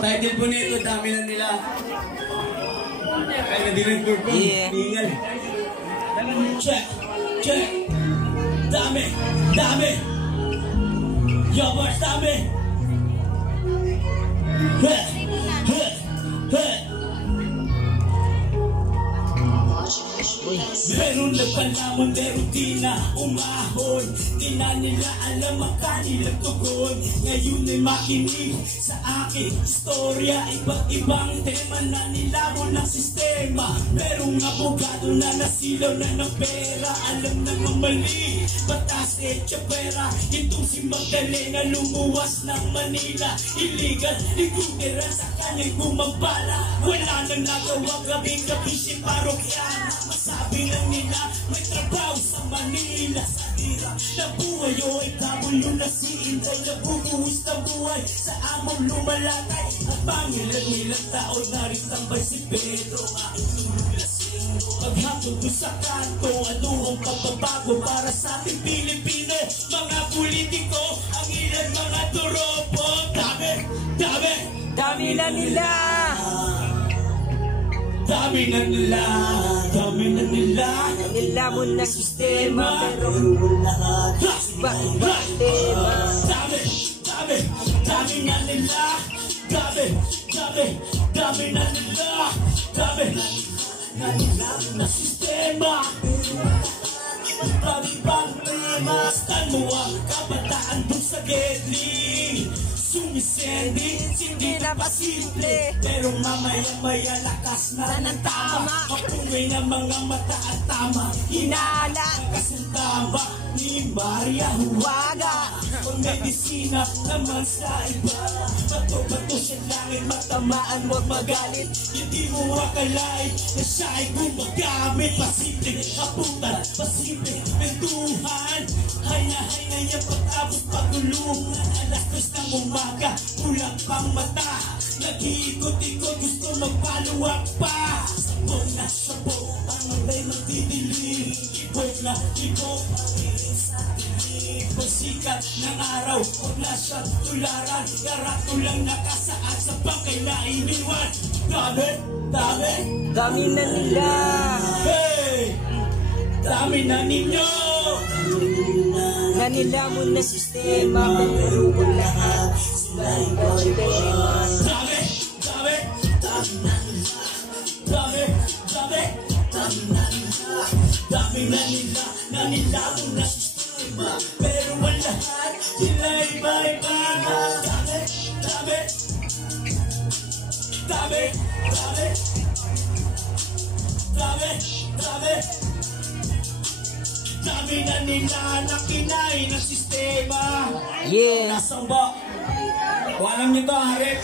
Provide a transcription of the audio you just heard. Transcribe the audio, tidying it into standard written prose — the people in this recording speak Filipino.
Title po nito, dami lang nila. Kaya na-director ko. Ingal. Check. Check. Dami. Dami. Yabars, dami. Heh. Heh. Heh. Meron na panahon, meron di na umahon. Di na nila alam ang kanilang tugon. Ngayon ay makinig sa aking istorya. Iba't ibang tema na nilabon ng sistema. Merong abogado na nasilaw na ng pera. Alam na ng mali, batas etsyapera. Itong si Magdalena lumuwas ng Manila. Illegal, ligugera sa kanyang gumambala. Wala nang nagawa gabing-gabi si parokyana. Masabi lang nila may trabaho sa Manila. Sa hirap na buhay o ikabulo na si Inday. Nabubuhos na buhay sa among lumalatay. At pangilan-ilang taon na rin tambay si Pedro. Aking tululasing paghapon ko sa kanto. Ano ang pagbabago para sa ating Pilipino? Mga politiko, ang ilan mga turopo. Dami, dami, dami na nila. Dami na nila, dami na nila. Nilamon na sistema, pero lahat iba-iba tema. Dami, dami, dami na nila. Dami, dami, dami na nila. Dami na nila na sistema. Dami-bang tema. Stan mo ang kabataan dun sa Gedli. Sumisendi, hindi na pa simple. Pero mamaya-maya lakas na ng tama. Kapungay ng mga mata at tama. Hinala kasintama ni Maria Huwaga. Ang medisina naman sa iba. Bato-bato siya langit, matamaan wag magalit. Hindi mo akalain na siya ay gumagamit. Pasimple kaputan, pasimple pentuhan. Hay na niya pag-abot pagulungan. Alas 3 ng umaga, kulang pang mata. Nag-iikot-ikot, gusto magpaluwag pa. Sabog na sabog, pangalay magdidilim. Ibog na ibog, pangilin sa dilim. Pasikat ng araw, huwag na siyang tularan. Karato lang nakasaad sa bangkay na iniwan. Dami, dami, dami na nila. Hey! Dami na ninyo. Na nilamon na sistema, pero lahat iba-iba tema. Dami, dami, dami na nila. Dami, dami, dami na nila. Dami na nila, na nilamon na sistema, pero lahat sila iba-iba. Dami, dami, dami, dami, dami, dami. Dami na nila na kinain ng sistema. Yeah. Nasaan ba? Kung alam nyo to, Harip.